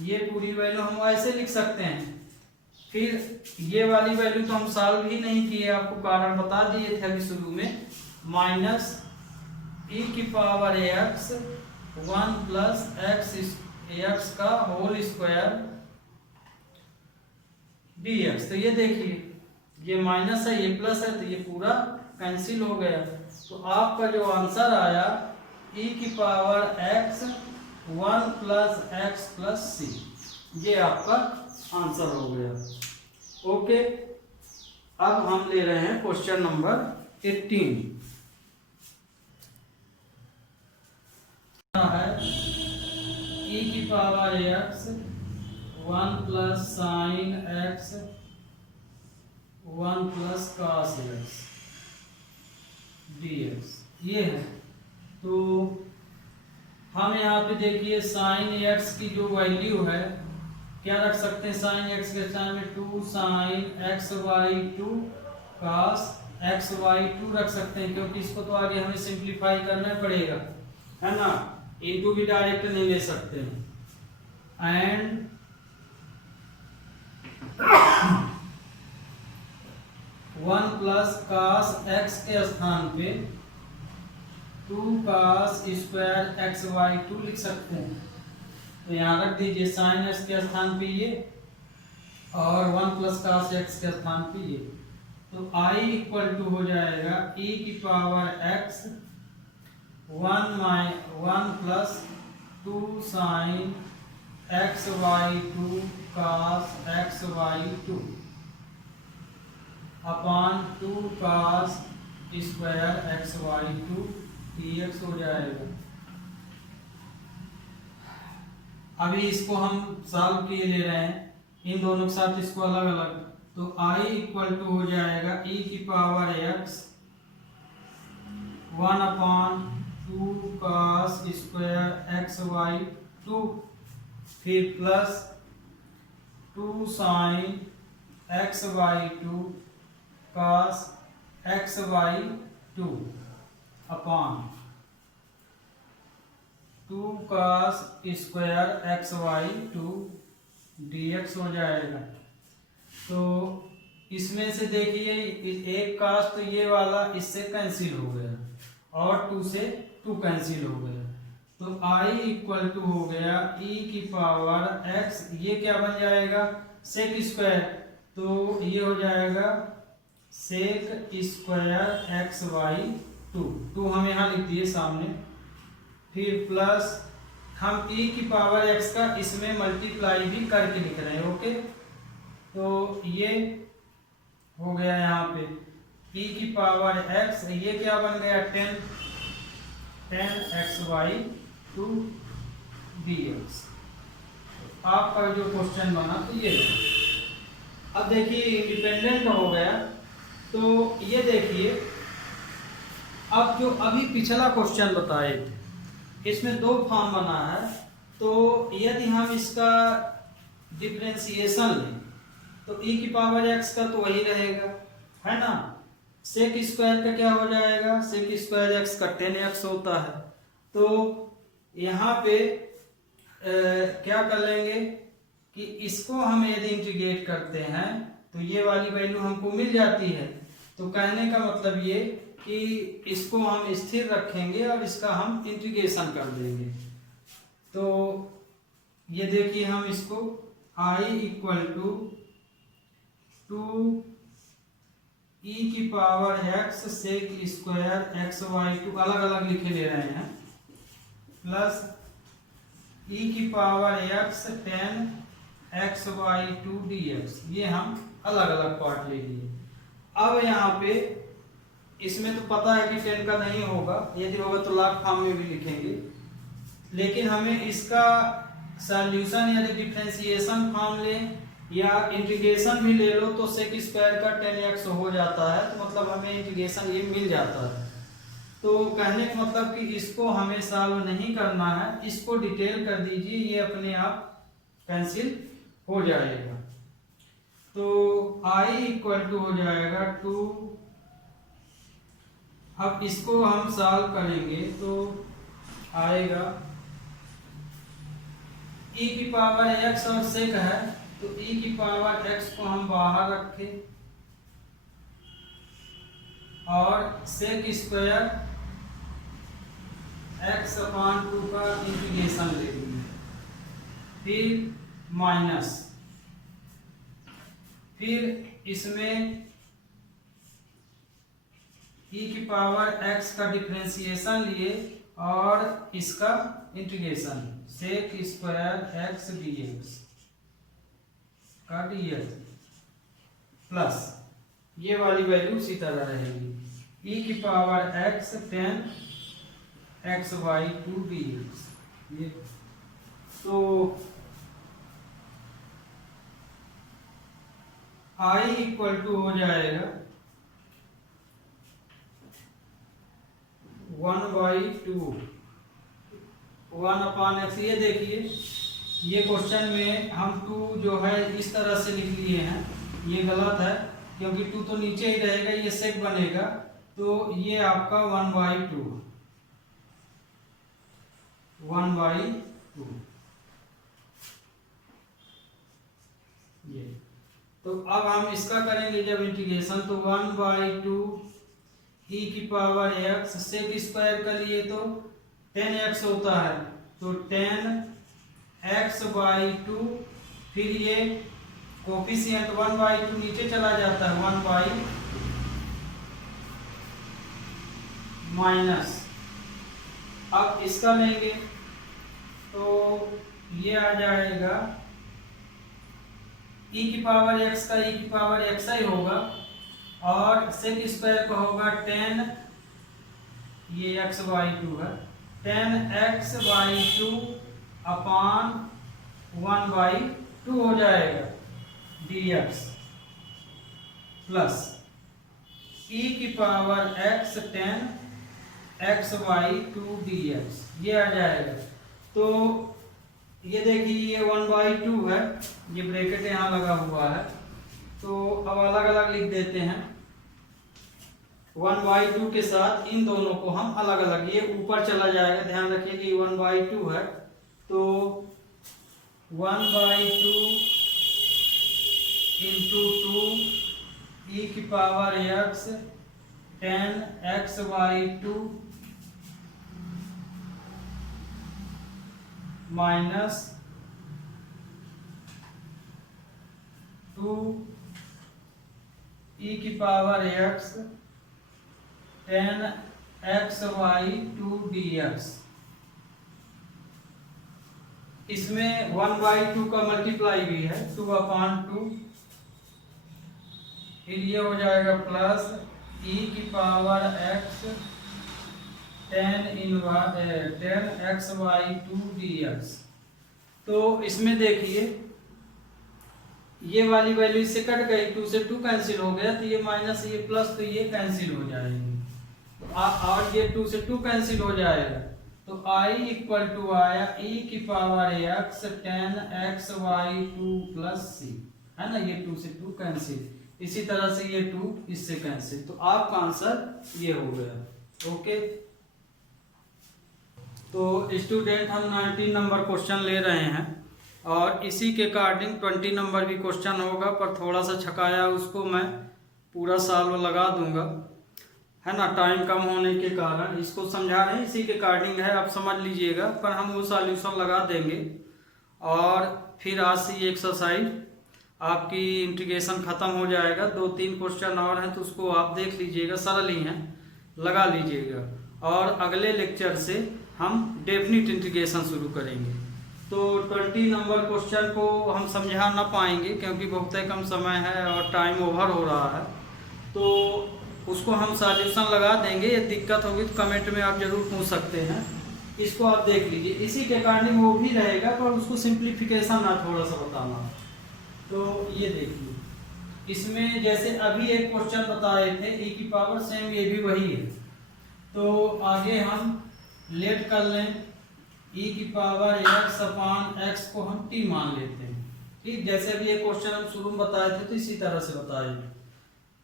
ये पूरी वैल्यू हम ऐसे लिख सकते हैं। फिर ये वाली वैल्यू तो हम सॉल्व ही नहीं किए, आपको कारण बता दिए थे अभी शुरू में, माइनस e की पावर x 1 प्लस x का होल स्क्वायर dx। तो ये देखिए, ये माइनस है, ये प्लस है, तो ये पूरा कैंसिल हो गया। तो आपका जो आंसर आया e की power x 1 plus x plus c, ये आपका आंसर हो गया। ओके, अब हम ले रहे हैं क्वेश्चन नंबर 18 है e की power x 1 plus sign x 1 plus cos x dx, ये है। तो हम यहाँ पे देखिए साइन x की जो वैल्यू है, क्या रख सकते हैं, साइन x के स्थान में 2 sine x by 2 cos x by 2 रख सकते हैं, क्योंकि इसको तो आगे हमें सिंप्लीफाई करना पड़ेगा, है ना, इनटू भी डायरेक्ट नहीं ले सकते हैं। एंड 1 प्लस cos x के स्थान पे 2 cos स्क्वायर x बाई 2 लिख सकते हैं। तो यहाँ रख दीजिए साइन x के स्थान पे ये, और 1 प्लस cos x के स्थान पे ये। तो I इक्वल टू हो जाएगा e की power x 1 plus 2 sine x by 2 cos x by 2 upon 2 cos square x by 2 dx हो जाएगा। अभी इसको हम सॉल्व किए ले रहे हैं, इन दोनों के साथ इसको अलग अलग। तो I इक्वल टू हो जाएगा e की power x 1 upon 2 cos square x by 2, फिर plus 2 sine x by 2 cos x by 2 upon 2 cos square x by 2 dx हो जाएगा। तो इसमें से देखिए एक cos तो ये वाला इससे कैंसिल हो गया, और 2 से 2 कैंसिल हो गया। तो I इक्वल टू हो गया e की पावर x, ये क्या बन जाएगा, सेक स्क्वायर, तो ये हो जाएगा सेक स्क्वायर x बाई 2 हम यहाँ लिख दिए सामने, फिर प्लस हम e की पावर x का इसमें मल्टीप्लाई भी करके लिख रहे हैं। ओके, तो ये हो गया यहाँ पे e की पावर x, ये क्या बन गया 10 x बाई 2 dx। आपका जो क्वेश्चन बना तो ये, अब देखिए इंडिपेंडेंट हो गया। तो ये देखिए, अब जो अभी पिछला क्वेश्चन बताए थे, इसमें 2 फॉर्म बना है। तो यदि हम इसका डिफरेंशिएशन लें तो e की पावर x का तो वही रहेगा, है ना, सेक स्क्वायर का क्या हो जाएगा, सेक स्क्वायर x का 10x होता है। तो यहाँ पे क्या कर लेंगे कि इसको हम यदि इंटीग्रेट करते हैं तो ये वाली वैल्यू हमको मिल जाती है। तो कहने का मतलब ये कि इसको हम स्थिर रखेंगे और इसका हम इंटीग्रेशन कर देंगे। तो ये देखिए, हम इसको I इक्वल टू 2 e की power x sec square x by 2 अलग अलग लिखे ले रहे हैं, प्लस e की power x 10 x by 2 dx, ये हम अलग अलग पार्ट ले लिए। अब यहाँ पे इसमें तो पता है कि 10 का नहीं होगा, यदि होगा तो लॉग फॉर्म में भी लिखेंगे, लेकिन हमें इसका सॉल्यूशन यदि डिफरेंशिएशन फॉर्म लें या इंटीग्रेशन भी ले लो तो सेक स्क्वायर का 10x हो जाता है, तो मतलब हमें इंटीग्रेशन ये मिल जाता है। तो कहने का मतलब कि इसको हमें सॉल्व नहीं करना है, इसको डिटेल कर दीजिए, ये अपने आप कैंसिल हो जाएगा। तो I इक्वल टू हो जाएगा 2, अब इसको हम सॉल्व करेंगे तो आएगा e की पावर x और सेक है तो e की पावर x को हम बाहर रखें और सेक स्क्वायर x/2 का इंटीग्रेशन ले लेंगे, फिर माइनस, फिर इसमें e की पावर x का डिफरेंशिएशन लिए और इसका integration sec square x dx का dx प्लस ये वाली वैल्यू इसी तरह रहेगी e की power x tan x/2 dx। ये तो i इक्वल टू हो जाएगा 1/2 1/x। ये देखिए ये क्वेश्चन में हम 2 जो है इस तरह से लिख लिए हैं, ये गलत है क्योंकि 2 तो नीचे ही रहेगा, ये सेक बनेगा, तो ये आपका 1/2 ये। तो अब हम इसका करेंगे जब इंटीग्रेशन, तो 1/2 e की पावर x सेक स्क्वायर कर लिए तो 10x होता है, तो 10x/2, फिर ये कोफिशिएंट 1/2 नीचे चला जाता है, 1/, माइनस, अब इसका लेंगे तो ये आ जाएगा e की पावर x का e की पावर x ही होगा और सेक स्क्वायर का होगा 10, ये x/2 है, 10x/2 अपान 1/2 हो जाएगा dx प्लस e की पावर x 10x/2 dx, ये आ जाएगा। तो ये देखिए ये 1/2 है, ये ब्रैकेट यहाँ लगा हुआ है, तो अब अलग अलग लिख देते हैं। 1/2 के साथ इन दोनों को हम अलग अलग, ये ऊपर चला जाएगा, ध्यान रखिए कि 1/2 है, तो 1/2 इंटू 2 e की power x 10x/2 minus 2 e की पावर x 10x/2 dx। इसमें 1/2 का मल्टीप्लाई भी है, 2/2, फिर ये हो जाएगा प्लस e की पावर x 10x/2 dx। तो इसमें देखिए ये वाली वैल्यू इससे कट गई, 2 से 2 कैंसिल हो गया, तो ये माइनस ये प्लस, तो ये कैंसिल हो जाएंगे, और ये 2 से 2 कैंसिल हो जाएगा, तो i इक्वल टू आया e की power x 10x/2 plus c, है ना, ये 2 से 2 कैंसिल, इसी तरह से ये 2 इससे कैंसिल, तो आपका आंसर ये हो गया। ओके, तो स्टूडेंट हम 19 नंबर क्वेश्चन ले रहे हैं और इसी के अकॉर्डिंग 20 नंबर भी क्वेश्चन होगा, पर थोड़ा सा छकाया उसको मैं पूरा साल लगा दूंगा, है ना, टाइम कम होने के कारण इसको समझा रहे हैं, इसी के अकॉर्डिंग है, आप समझ लीजिएगा, पर हम वो सॉल्यूशन लगा देंगे और फिर आज से ये एक्सरसाइज आपकी इंटीग्रेशन ख़त्म हो जाएगा। 2-3 क्वेश्चन और हैं तो उसको आप देख लीजिएगा, सरल ही हैं, लगा लीजिएगा, और अगले लेक्चर से हम डेफिनिट इंटीग्रेशन शुरू करेंगे। तो 20 नंबर क्वेश्चन को हम समझा ना पाएंगे क्योंकि बहुत ही कम समय है और टाइम ओवर हो रहा है, तो उसको हम सॉल्यूशन लगा देंगे। ये दिक्कत होगी तो कमेंट में आप जरूर पूछ सकते हैं, इसको आप देख लीजिए, इसी के कारण वो भी रहेगा, पर उसको सिंप्लीफिकेशन ना थोड़ा सा बताना। तो ये देखिए इसमें जैसे अभी एक क्वेश्चन बताए थे e की पावर, सेम ये भी वही है, तो आगे हम लेट कर लें e की पावर x/x को हम t मान लेते हैं, ठीक, जैसे अभी ये क्वेश्चन हम शुरू में बताए थे तो इसी तरह से बताए,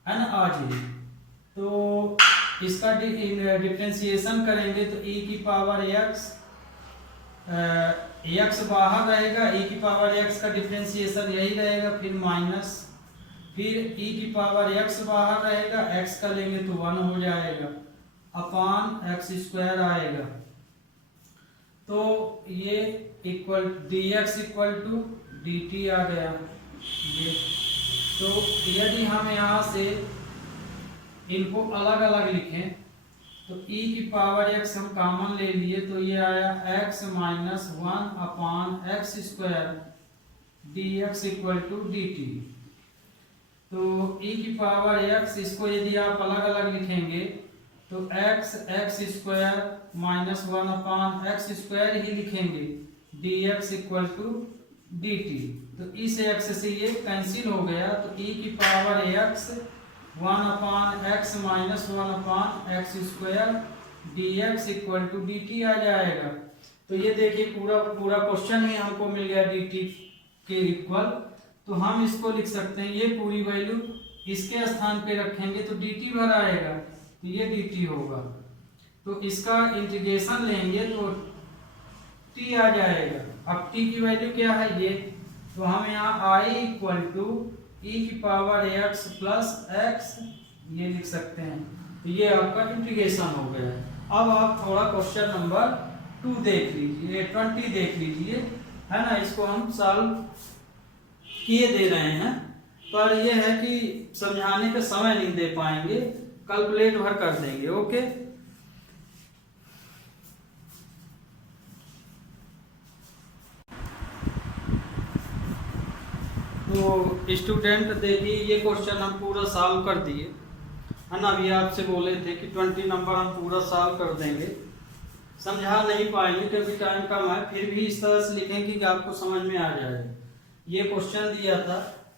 है ना, आज ही। तो इसका डिफरेंशिएशन करेंगे तो e की पावर x एक्स बाहर रहेगा, e की पावर x का डिफरेंशिएशन यही रहेगा, फिर माइनस, फिर e की पावर x बाहर रहेगा, x का लेंगे तो 1 हो जाएगा, अपान x स्क्वायर आएगा। तो ये equal dx equal to dt आ गया ये। तो यदि हम यहाँ से इनको अलग अलग लिखें तो e की पावर x हम कॉमन ले लिए तो ये आया x minus 1 upon x square dx equal to dt। तो e की पावर x, इसको यदि आप अलग अलग लिखेंगे तो x square minus 1 upon x square ही लिखेंगे, dx इक्वल टू dt। तो इस x से ये कैंसिल हो गया, तो e की power x 1 upon x minus 1 upon x square dx equal to dt आ जाएगा। तो ये देखिए पूरा क्वेश्चन ही हमको मिल गया dt के इक्वल। तो हम इसको लिख सकते हैं, ये पूरी वैल्यू इसके स्थान पे रखेंगे तो dt भर आएगा, तो ये dt होगा। तो इसका इंटीग्रेशन लेंगे तो t आ जाएगा। अब t की वैल्यू क्या है ये, तो हम यहाँ i इक्वल टू e की पावर x प्लस x ये लिख सकते हैं। तो ये आपका इंटीग्रेशन हो गया है। अब आप थोड़ा क्वेश्चन नंबर 2 देख लीजिए, 20 देख लीजिए, है ना। इसको हम सॉल्व किए दे रहे हैं, पर ये है कि समझाने का समय नहीं दे पाएंगे, कैलकुलेट भर कर देंगे। ओके, तो स्टूडेंट देखिए ये क्वेश्चन हम पूरा सॉल्व कर दिए, है ना। अभी आपसे बोले थे कि 20 नंबर हम पूरा सॉल्व कर देंगे, समझा नहीं पाएंगे क्योंकि टाइम कम है, फिर भी इस तरह से लिखेंगे कि आपको समझ में आ जाए। ये क्वेश्चन दिया था,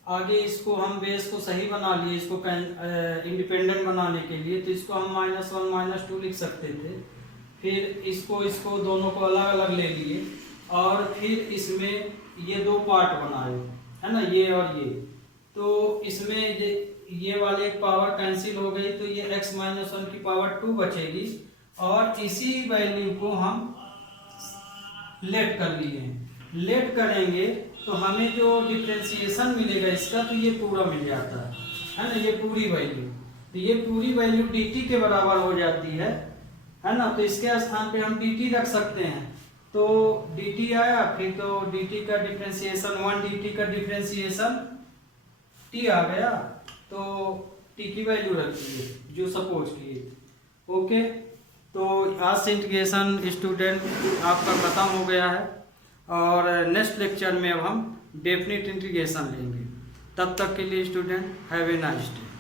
आगे इसको हम बेस को सही बना लिए, इसको इंडिपेंडेंट बनाने के लिए, तो इसको हम -1 -2 लिख सकते थे। फिर इसको दोनों को अलग अलग ले लिए और फिर इसमें ये 2 पार्ट बनाए, है ना, ये और ये। तो इसमें ये वाले एक पावर कैंसिल हो गई, तो ये x माइनस 1 की पावर 2 बचेगी, और इसी वैल्यू को हम लेट कर लिए। लेट करेंगे तो हमें जो डिफरेंशिएशन मिलेगा इसका, तो ये पूरा मिल जाता है ना, ये पूरी वैल्यू। तो ये पूरी वैल्यू dt के बराबर हो जाती है ना। तो इसके स्थान पे हम dt रख सकते हैं, तो dt आया, फिर तो dt का डिफरेंशिएशन 1 dt का डिफरेंशिएशन t आ गया, तो t की वैल्यू रखिए जो सपोज किए। ओके, तो आज से इंटीग्रेशन स्टूडेंट आपका खत्म हो गया है, और नेक्स्ट लेक्चर में अब हम डेफिनेट इंटीग्रेशन लेंगे। तब तक के लिए student have a nice day.